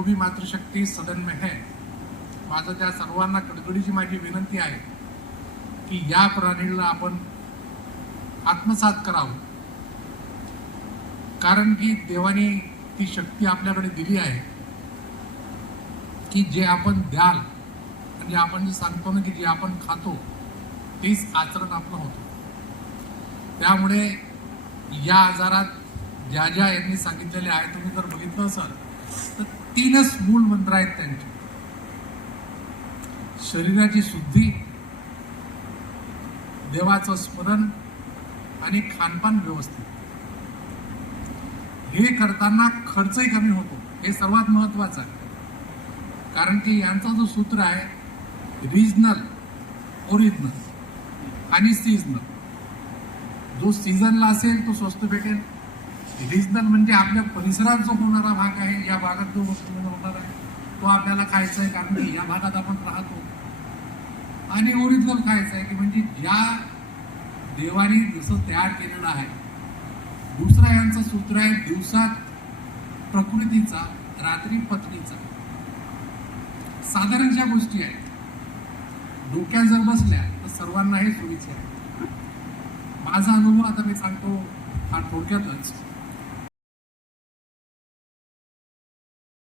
जो भी मातृशक्ती सदन में है, माझं त्या सर्वांना कडकडीची माझी विनंती आहे की या प्राणीला आपण आत्मसात करावं, कारण की देवाने ती शक्ती आपल्याकडे दिली आहे की जे आपण द्याल, म्हणजे आपण जे सांगतो ना की जे आपण खातो तेच आचरण आपलं होतं. त्यामुळे या आजारात ज्या ज्या यांनी सांगितलेले आहे, तुम्ही जर बघितलं असाल तर 3च मूळ मंत्र आहेत त्यांचे: शरीराची शुद्धी, देवाचं स्मरण आणि खानपान व्यवस्थित. हे करताना खर्चही कमी होतो, हे सर्वात महत्वाचं आहे. कारण की यांचा जो सूत्र आहे रिजनल, ओरिजिनल आणि सीजनल. जो सीझनला असेल तो स्वस्त भेटेल. रिजनल म्हणजे आपल्या परिसरात जो होणारा भाग आहे, या भागात जो वस्तू होणार आहे तो आपल्याला खायचा आहे, कारण की या भागात आपण राहतो. आणि ओरिजिनल खायचं आहे की म्हणजे ज्या देवाने जसं तयार केलेलं आहे. दुसरा यांचं सूत्र आहे दिवसात प्रकृतीचा, रात्री पत्नीचा. साधारण ज्या गोष्टी आहेत डोक्यात जर बसल्या तर सर्वांना हे सोयीचे आहे. माझा अनुभव आता मी सांगतो हा थोडक्यातच.